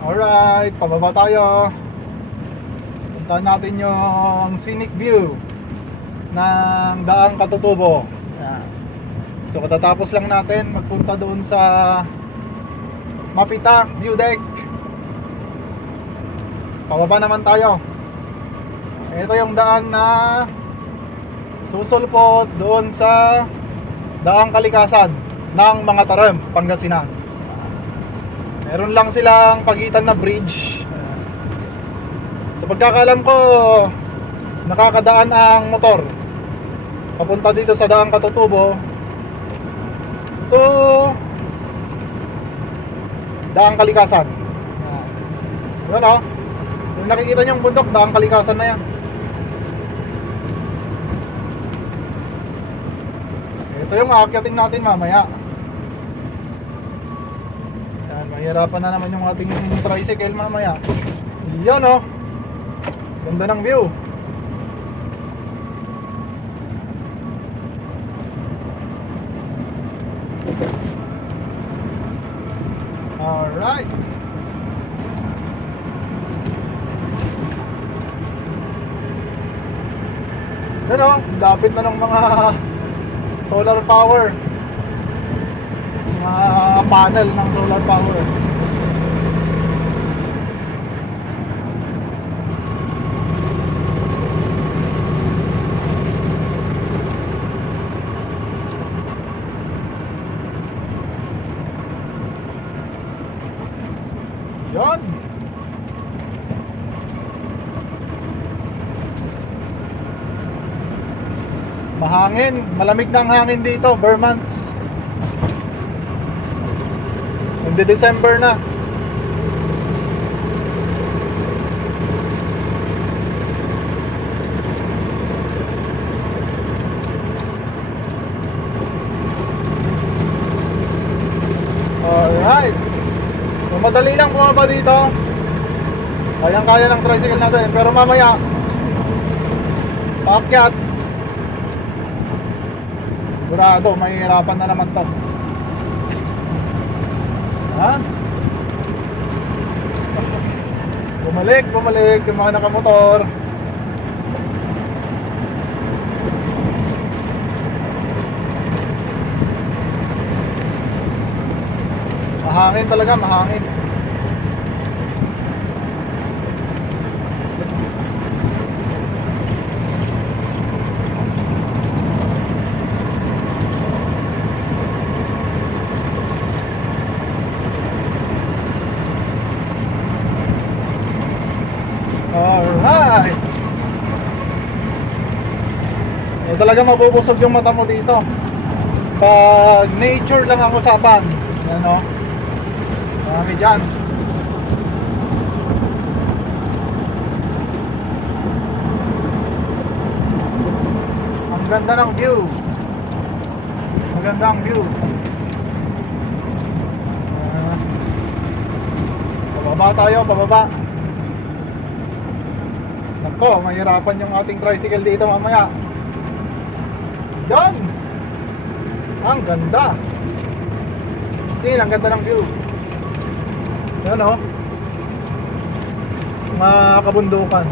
Alright, pababa tayo. Puntahan natin yung scenic view ng Daang Katutubo. Yan. So katatapos lang natin magpunta doon sa Mapita View Deck. Pababa naman tayo. Ito yung daan na susulpot doon sa Daang Kalikasan ng mga Taram, Pangasinan. Meron lang silang pagitan na bridge. Sa pagkakalam ko, nakakadaan ang motor papunta dito sa Daang Katutubo to Daang Kalikasan. Yan o. Kung nakikita nyo yung bundok, Daang Kalikasan na yan. Ito yung aakyatin natin mamaya. Yan, mahirapan na naman yung ating tricycle mamaya. Yan o. Ganda ng view. Alright. Yan o, lapit na ng mga solar power, mga panel ng solar power. Yan. Mahangin, malamig na ang hangin dito, Vermonts. Hindi December na. Alright. So, madali lang bumaba dito. Kayang-kaya ng tricycle natin. Pero mamaya, paakyat, sigurado, mahihirapan na naman to. Ha? Bumalik yung mga nakamotor. Mahangin talaga, mahangin. Alright. Talaga mabubusog yung mata mo dito pag nature lang ang usapan. Ano? Marami dyan. Ang ganda ng view. Maganda ang view. Pababa tayo, pababa. Nako, mahirapan yung ating tricycle dito mamaya. Yan! Ang ganda! Sige, ang ganda ng view. Yan o. Mga kabundukan.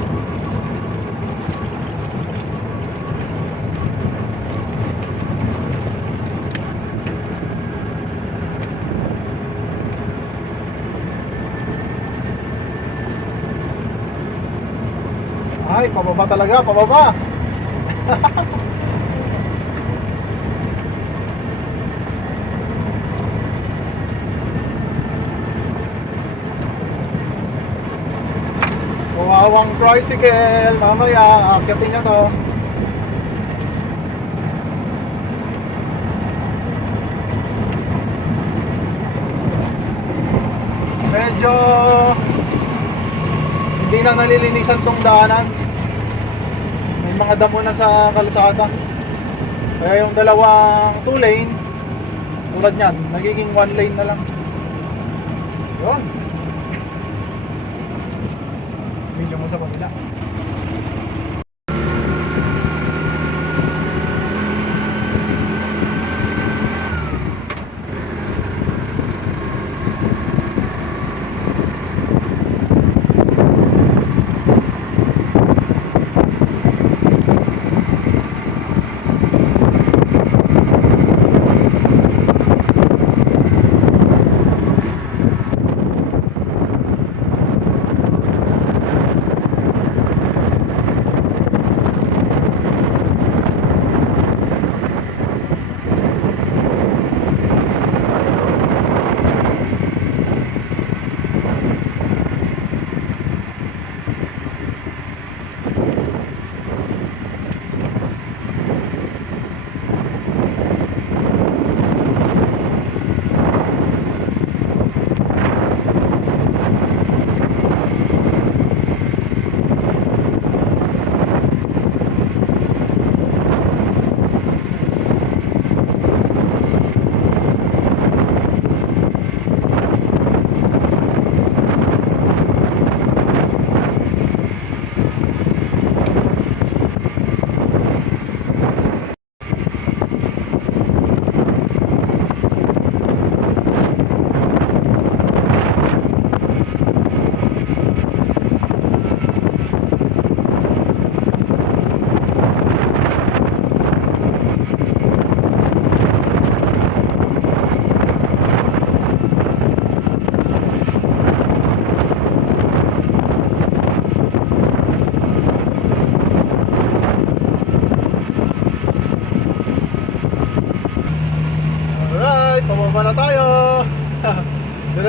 Ay, pababa talaga, pababa. Kawawang tricycle, mamaya akyatin niya to. Medyo hindi na nalilinisan tong daanan. May mga damo na sa kalsada. Kaya yung dalawang 2 lane tulad nyan, nagiging 1 lane na lang. Yun. Video mo sa kabila.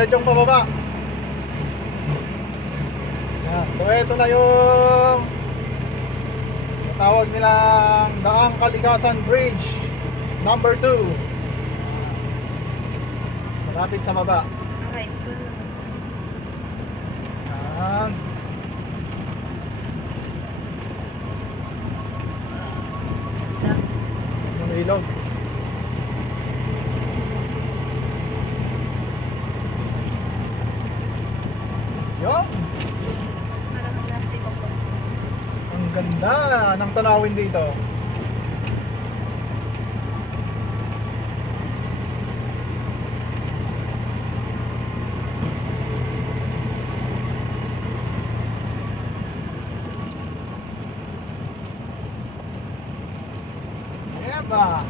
diretsyong pababa. Yan. So ito na yung tawag nilang Daang Kalikasan Bridge number 2. Malapit sa baba. Alright. Yan. Yung ilog. Yo, Parang plastic of box. ang ganda ng tanawin dito. Eba.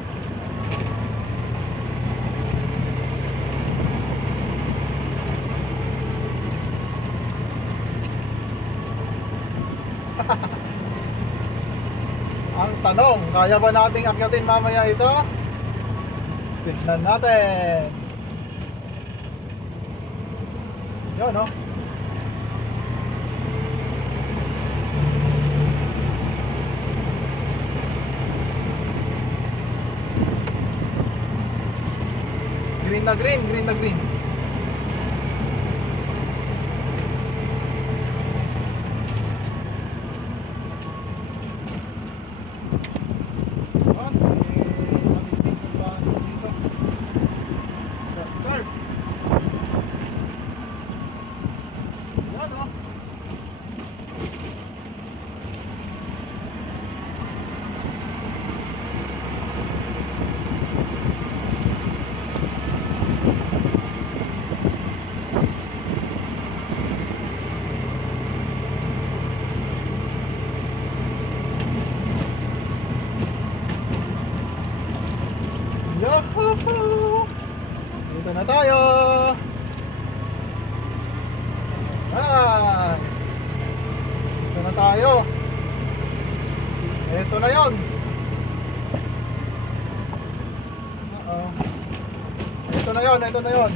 Ang tanong, kaya ba nating akyatin mamaya ito? Tignan natin. Yun, no? Green na green, green na green. Yan, nabibig yung bahan dito. Curve. Yan, no? Yahoo! Dito na tayo. Ay. Dito na tayo. Ito na yon. Ito na yon, ito na yon.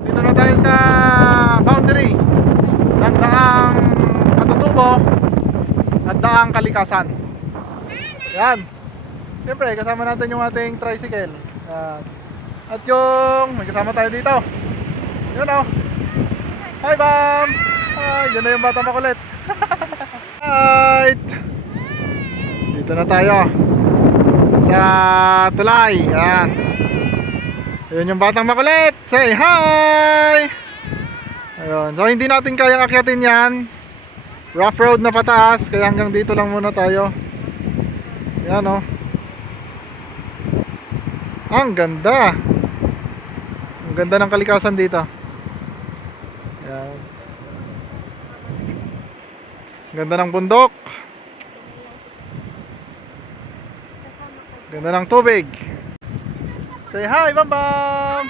Dito na tayo sa boundary ng Daang Katutubo at Daang Kalikasan. Yan. Siyempre, kasama natin yung ating tricycle. Yan. At yung may kasama tayo dito. Yun, oh. Hi, Bam! Hi, yun na yung bata makulit. Right. Dito na tayo sa tulay. Yan. Yun yung batang makulit. Say hi! Ayun. So hindi natin kayang akyatin yan. Rough road na pataas. Kaya hanggang dito lang muna tayo. Yan, oh. Ang ganda. Ang ganda ng kalikasan dito. Yan. Ganda ng bundok. Ganda ng tubig. Say hi, Bam Bam!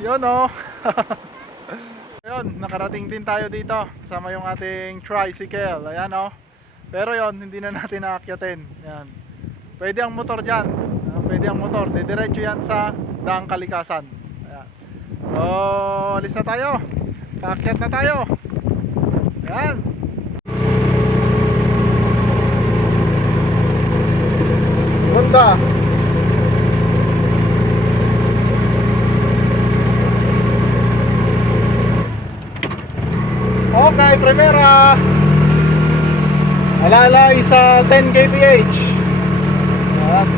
Yun, oh. Ayun, nakarating din tayo dito. Kasama yung ating tricycle. Ayan, oh. Pero yon hindi na natin naakyatin. Ayan. Pwede ang motor dyan. Pwede ang motor. Didiretso yan sa Daang Kalikasan. Ayan. So, alis na tayo. Paakyat na tayo. Ayan. Ganda. Okay, Primera. Alalay sa 10 kph. Ayan.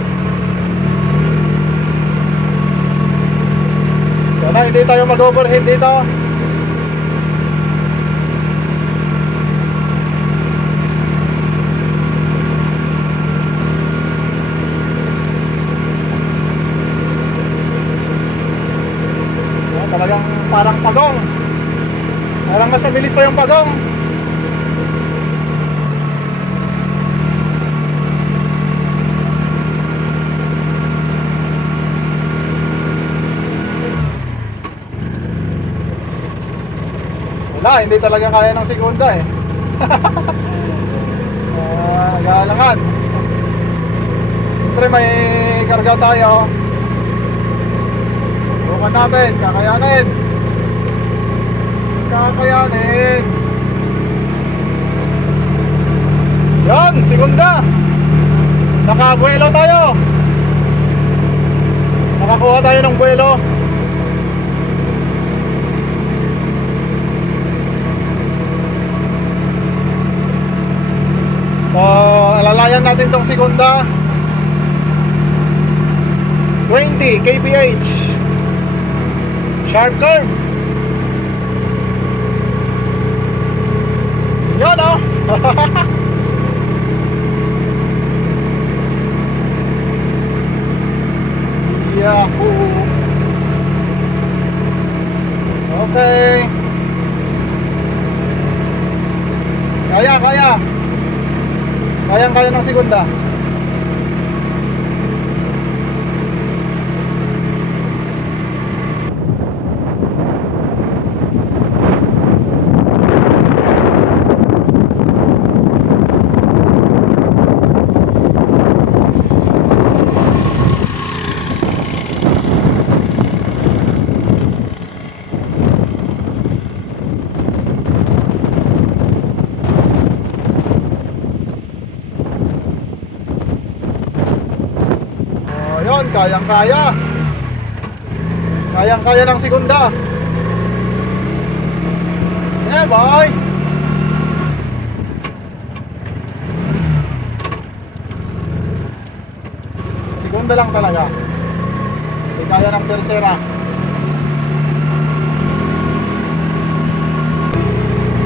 Sana hindi tayo mag-overheat dito. parang pagong. Parang mas mabilis pa yung pagong. Wala, hindi talaga kaya ng segunda eh. Galangan. Siyempre may karga tayo. Bukan natin, kakayanin. Kakayanin. Yan, segunda. Nakabuelo tayo. Nakakuha tayo ng buelo. So, alalayan natin tong segunda. 20 kph. Sharp curve. Yan oh. Yahoo. Okay. Kaya. Kayang-kaya ng segunda. Kayang-kaya. Kayang-kaya ng segunda. Yeah, boy. Segunda lang talaga. Hindi kaya ng tercera.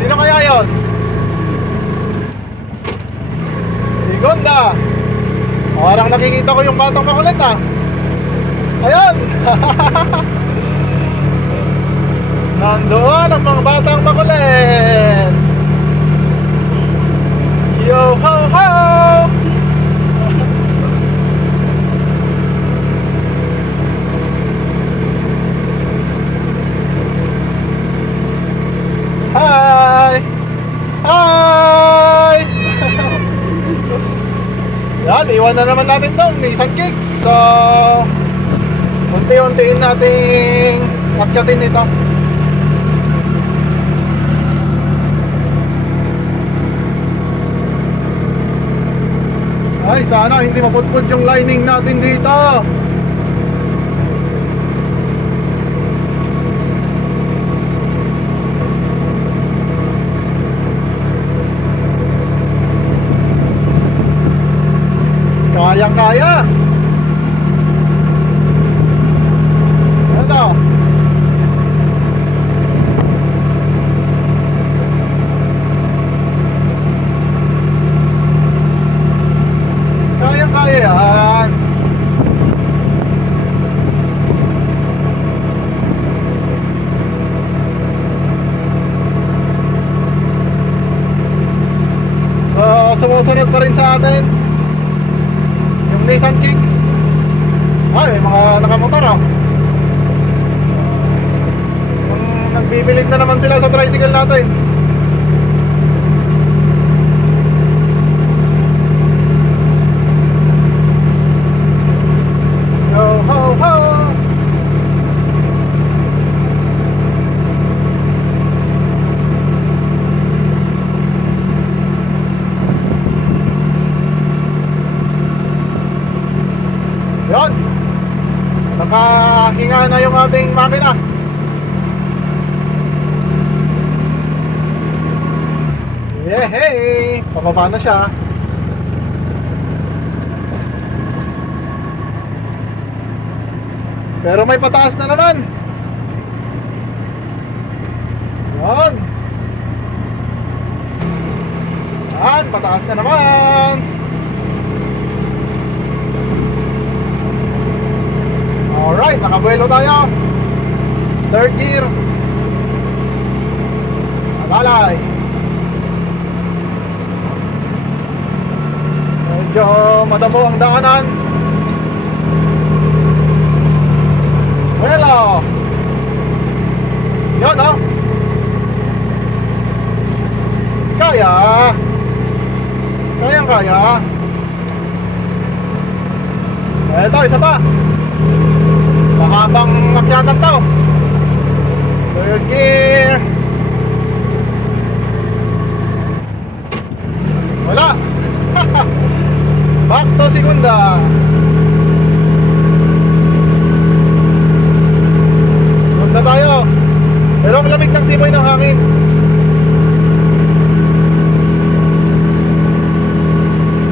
Sino kaya yon? Segunda. Parang nakikita ko yung batang makulit ah. Ayan. Nandoon ang mga batang makulit. Yo ho ho. Hi. Hi. Yan, iwan na naman natin tong Nissan Kicks. So, unti-untiin nating akyatin ito. Ay, sana hindi maputput yung lining natin dito. Kayang-kaya. Ito. Kayang-kaya yan. So, sumusunod pa rin sa atin yung Nissan Kicks. Ay, may mga nakamotor ah. Nagbibilig na naman sila sa tricycle natin. Yo ho ho. Yon. Nakahinga na yung ating makina. Hey, pababa na siya. Pero may pataas na naman. Yan. Yan, pataas na naman. Alright, nakabuelo tayo. Third gear. Medyo madamo ang daanan. Well, yun oh. Kaya. Kaya. Eto, isa pa. Mahabang makyatan to. Third gear. Wala. Back to segunda. Huwag na tayo. Pero ang lamig ng simoy ng hangin.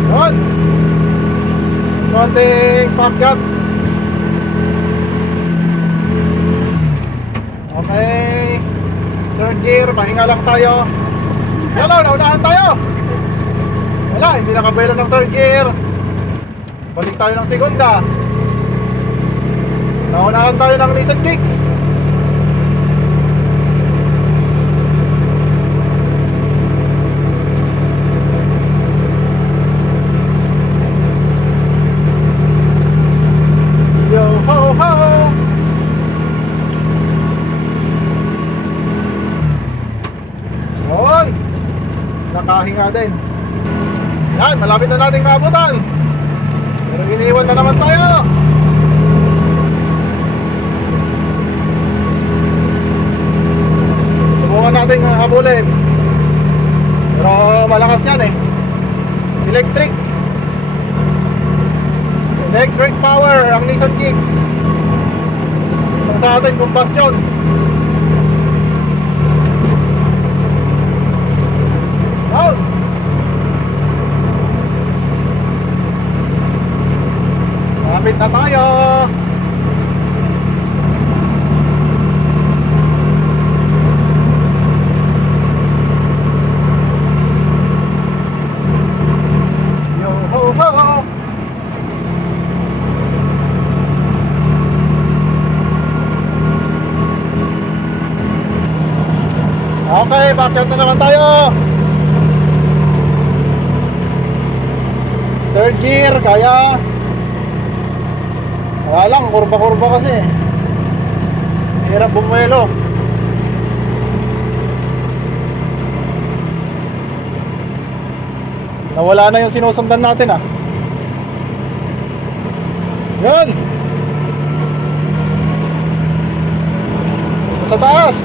Yun. Konting pakyat. Okay. Third gear, pahinga lang tayo. Hello, naunahan tayo. Wala, hindi nakabelo ng third gear. Balik tayo ng segunda. Naunahan tayo ng Nissan Kicks. Yo ho ho. Hoy, nakahinga din. Yan, malapit na nating maabutan. Pero iniiwan na naman tayo. Subukan natin habulin. Pero malakas yan eh. Electric power ang Nissan Kicks. Itong sa atin, combustion. Out. Malapit na tayo. Yo ho ho. Okay, backyard na naman tayo. Third gear, kaya. Wala lang, kurba-kurba kasi. Hirap bumuelo. Nawala na yung sinusundan natin ah. Yun. Sa taas.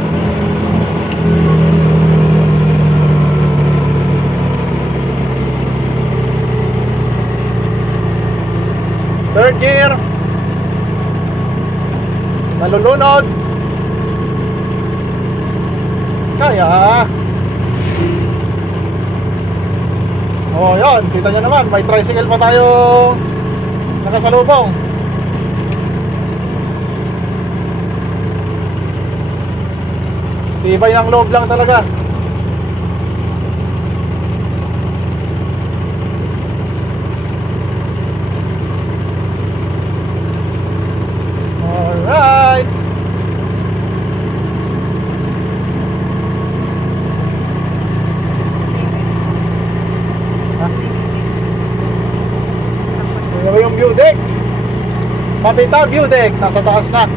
Third gear. Nalulunod. Kaya. Oh, yun. Kita nyo naman. May tricycle pa tayong nakasalubong. Tibay ng loob lang talaga. Alright. Ito yung view deck. Papita view deck. Nasa taas na.